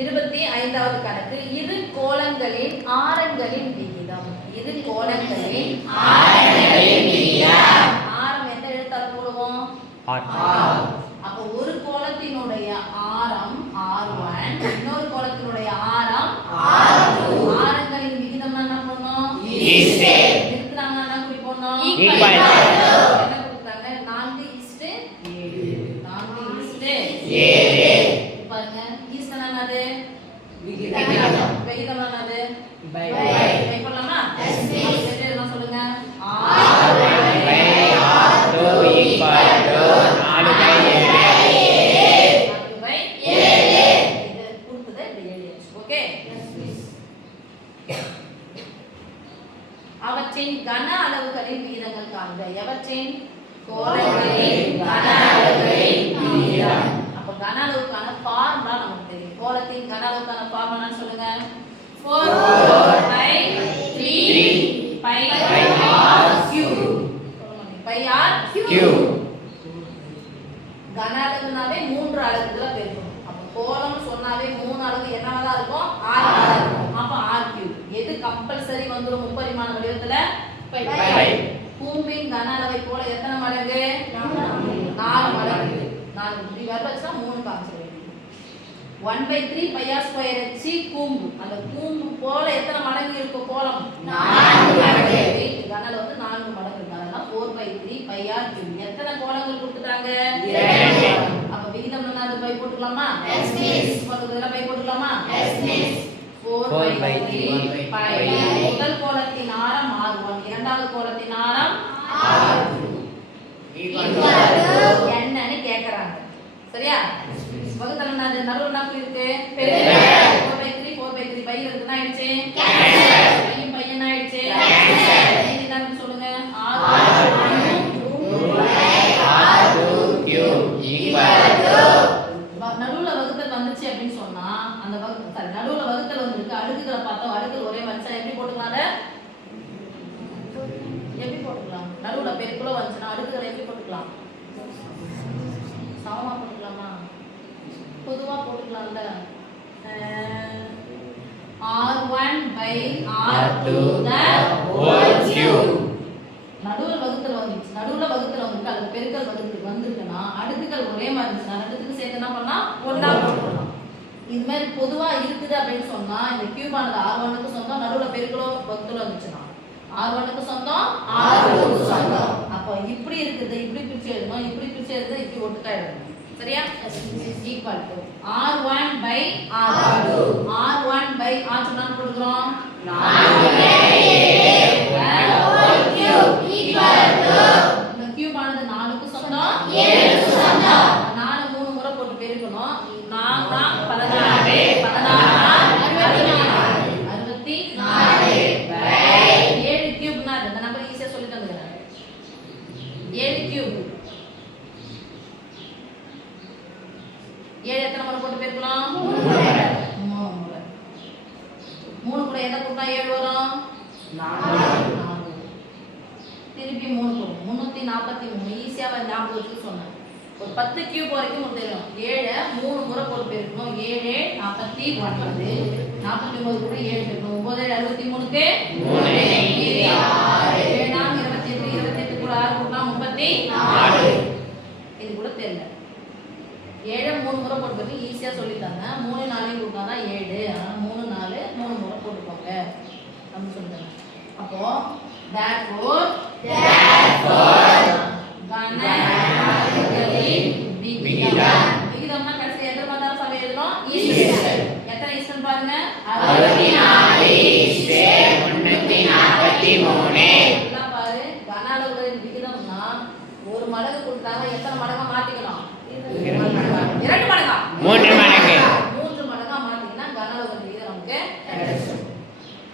25வது கணக்கு இரு கோளங்களின் ஆரங்களின் விகிதம். இரு கோளங்களின் ஆரங்களின் விகிதம். ஆரம் எந்த எழுத்தால போடுவோம்? அப்ப ஒரு கோளத்தினுடைய ஆரம் r1, இன்னொரு கோளத்தினுடைய ஆரம் r2. ஆரங்களின் விகிதம் என்ன பண்ணனும்? நிறுத்துறாங்க என்ன குறி போடணும்? ஈக்குவல். என்ன கொடுத்தாங்க? 4:7. 4:7. பாருங்க ஈஸ்வரன் என்னது? விகிதம். விகிதம் என்னது? பை. பை பண்ணலாமா? Yes miss. என்ன சொல்லுங்க? r1/r2 = 4/7. அவற்றின் கன அளவுகளின் விகிதங்கள் காண்க. எவற்றின்? கோளங்களின் கன அளவுகளின் விகிதம். அப்ப கன அளவுக்கான ஃபார்முலா நமக்கு தெரியும். கோளத்தின் கன அளவுக்கான ஃபார்முலா சொல்லுங்க. 4/3 πr3. πr3. கன அளவுனாவே 3 அலகுகள பெருக்கணும். அப்ப கோளம் சொன்னாவே 3 அலகு என்னவா தான் இருக்கும்? r இருக்கும். அப்ப r3. எது கம்பல்சரி வந்துரும் முப்பரிமாண வடிவத்துல? பை. கூம்பின் கன அளவை போல எத்தனை மடங்கு? 4 மடங்கு. 4 இப்படி வரவச்சா 3 காமிச்சிர வேண்டியது. 1/3 πr2 h கூம்பு. அந்த கூம்பு போல எத்தனை மடங்கு இருக்கும் கோளம்? 4 மடங்கு. கன அளவு வந்து 4 மடங்கு இருக்கு. அதனால 4/3 πr3. எத்தனை கோளங்கள் கொடுத்துட்டாங்க? 2. அப்ப விகிதம் என்னது? பை போட்டுக்கலாமா? Yes miss. பக்கத்துல பை போட்டுக்கலாமா? Yes miss. 4/3 π. முதல் கோளத்தின் ஆரம் r1, இரண்டாவது கோளத்தின் ஆரம் r2 என்னன்னு கேக்குறாங்க. சரியா? வகுத்தல் என்னது? நடுவுல என்ன இருக்கு? பெருக்கல். 4/3 பை இருக்குன்னா ஆயிடுச்சு கேன்சல். பையன் பையன் ஆயிடுச்சு கேன்சல். இது என்னன்னு சொல்லுங்க? r2 நடுவுல வகுத்தல் வந்துச்சு அப்படினு சொன்னா அந்த வகுத்தல் நடுவுல வகுத்தல் வந்திருக்கு. அடுக்குகளை பார்த்தோம். அடுக்குகள் ஒரே வரிசையா எப்படி போட்டுக்கலாம்? எப்படி போட்டுக்கலாம்? நடுவுல பெருக்கலோ வந்துச்சுனா அடுக்குகளை எப்படி போட்டுக்கலாம்? சமமா போட்டுக்கலாமா? பொதுவா போட்டுக்கலாம்ல. r1/r2 the whole cube. நடுவுல வகுத்தல் வந்துச்சு. நடுவுல வகுத்தல் வந்து அது பெருக்கல் வந்திருக்குன்னா அடுக்குகள் ஒரே மாதிரி இருந்துச்சுன்னா ரெண்டுத்துக்கு சேர்த்து என்ன பண்ணா? ஒண்ணா போட்டுக்கலாம். இது மாதிரி பொதுவா இருக்குது அப்படின்னு சொன்னா இந்த கியூப் ஆனது r1க்கு சொந்தம். நடுவுல பெருக்கலோ வகுத்தலோ வந்துச்சுன்னா r1க்கு சொந்தம், r2க்கு சொந்தம். அப்போ இப்படி இருக்குது, இப்படி பிரிச்சு எழுதணும், இப்படி பிரிச்சு எழுத இப்படி ஒட்டுக்கா எழுதணும். சரியா? Equal to r1/r2. r1/r2 நான் போட்டுக்கிறோம் 4/7 இந்த கியூப் ஆனது 4க்கு சொந்தம், 7க்கு சொந்தம். 4 3 முறை போட்டு பெருக்கணும். 4 16 64 7 கியூப்னா அந்த நம்பர் ஈஸியா சொல்லி தந்துறேன். 7 கியூப் 7 எத்தனை முறை போட்டு பெருக்கலாம்? 3 முறை. 3 கூட என்ன கூட்டினா 7 வரும்? 4. திருப்பி 3 போடும் 343. ஈஸியாவா ஞாபகம் வச்சு சொன்னேன். ஒரு 10 கியூப் வரைக்கும் உங்களுக்கு தெரியும். 7 3 முறை போட்டு பெருக்கணும். 7 49. 49 கூட 7 பெருக்கணும். 9 63க்கு 3 6 7 28 28 கூட 6 கூட்டினா 34. இது கூட தெரியல. 7 3 முறை போட்டு பெருக்கி ஈஸியா சொல்லிட்டாங்க. 3 4 கூட்டினா 7. அதனால 3 4 3 முறை போட்டுக்கோங்க அப்படின்னு சொல்லிட்டாங்க. அப்போ therefore கன அளவுகளின் விகிதம். விகிதம்னா கடைசி எந்த மாதிரி சம எழுதணும்? ஈஸ்வரன். எத்தனை ஈஸ்வரன் பாருங்க? 64 எல்லாம் பாரு. கன அளவுகளின் விகிதம்னா ஒரு மடங்கு கொடுத்தாங்க. எத்தனை மடங்கா மாத்திக்கணும்? 2 மடங்கா? 3 மடங்கு.